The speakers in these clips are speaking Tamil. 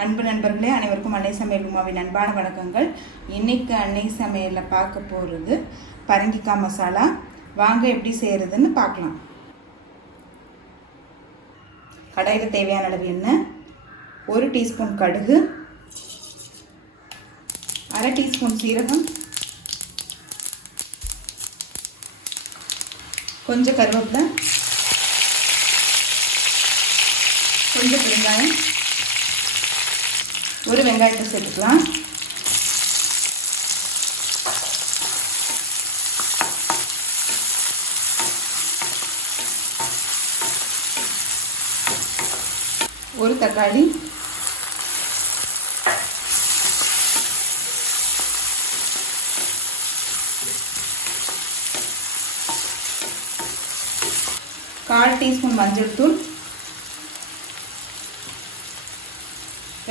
அன்பு நண்பர்களே, அனைவருக்கும் அன்னை சமையல் உமாவின் அன்பான வணக்கங்கள். இன்னைக்கு அன்னை சமையலில் பார்க்க போகிறது பரங்கிக்காய் மசாலா. வாங்க எப்படி செய்கிறதுன்னு பார்க்கலாம். கடாயில் தேவையான அளவு எண்ணெய், 1 டீஸ்பூன் கடுகு, 1/2 டீஸ்பூன் சீரகம், கொஞ்சம் கருவேப்பிலை, கொஞ்சம் பெருங்காயம், ஒரு வெங்காயத்தை சேர்த்துக்கலாம். ஒரு தக்காளி, கால் டீஸ்பூன் மஞ்சள் தூள்,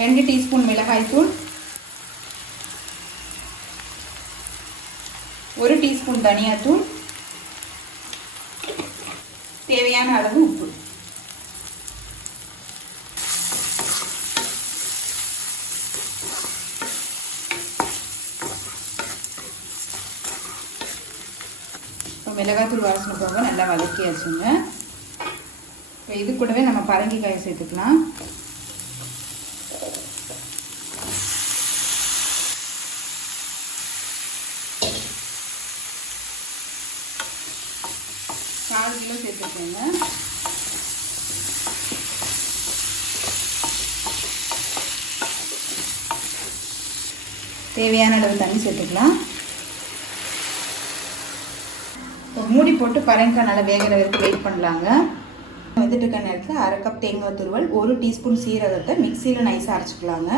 2 டீஸ்பூன் மிளகாய் தூள், 1 டீஸ்பூன் தனியாத்தூள், தேவையான அளவு உப்பு. இப்போ மிளகாய்த்தூள் வாசனை போக நல்லா வதக்கியாச்சுங்க. இப்போ இது கூடவே நம்ம பரங்கிக்காயை சேர்த்துக்கலாம். கால் கிலோ சேர்த்துக்கோங்க. தேவையான அளவு தண்ணி சேர்த்துக்கலாம். இப்போ மூடி போட்டு பரங்கிக்காய் நல்லா வேகிற வரைக்கும் வெயிட் பண்ணலாங்க. வந்துட்டு இருக்க நேரத்தில் 1/2 கப் தேங்காய் துருவல், 1 டீஸ்பூன் சீரகத்தை மிக்சியில் நைஸாக அரைச்சிக்கலாங்க.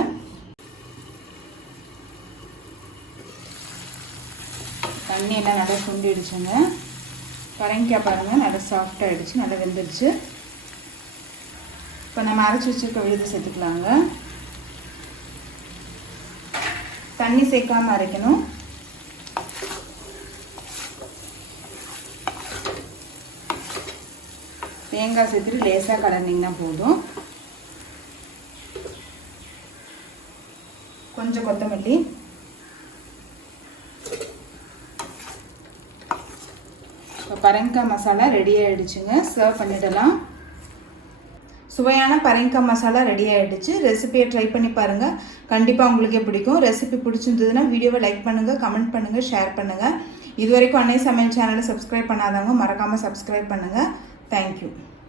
தண்ணி எல்லாம் நல்லா சுண்டிடுச்சுங்க. பரங்கிக்காய் பாருங்கள் நல்லா சாஃப்டாக ஆகிடுச்சு, நல்லா வெந்துடுச்சு. இப்போ நம்ம அரைச்சி வச்சுருக்க விழுது சேர்த்துக்கலாங்க. தண்ணி சேர்க்காமல் அரைக்கணும். தேங்காய் சேர்த்துட்டு லேசாக கலந்தீங்கன்னா போதும். கொஞ்சம் கொத்தமல்லி, இப்போ பரங்கிக்காய் மசாலா ரெடி ஆகிடுச்சுங்க. சர்வ் பண்ணிடலாம். சுவையான பரங்கிக்காய் மசாலா ரெடி ஆகிடுச்சு. ரெசிபியை ட்ரை பண்ணி பாருங்கள், கண்டிப்பாக உங்களுக்கே பிடிக்கும். ரெசிபி பிடிச்சிருந்ததுன்னா வீடியோவை லைக் பண்ணுங்கள், கமெண்ட் பண்ணுங்கள், ஷேர் பண்ணுங்கள். இது வரைக்கும் அன்னை சமையல் சேனலை சப்ஸ்கிரைப் பண்ணாதவங்க மறக்காமல் சப்ஸ்கிரைப் பண்ணுங்கள். தேங்க்யூ.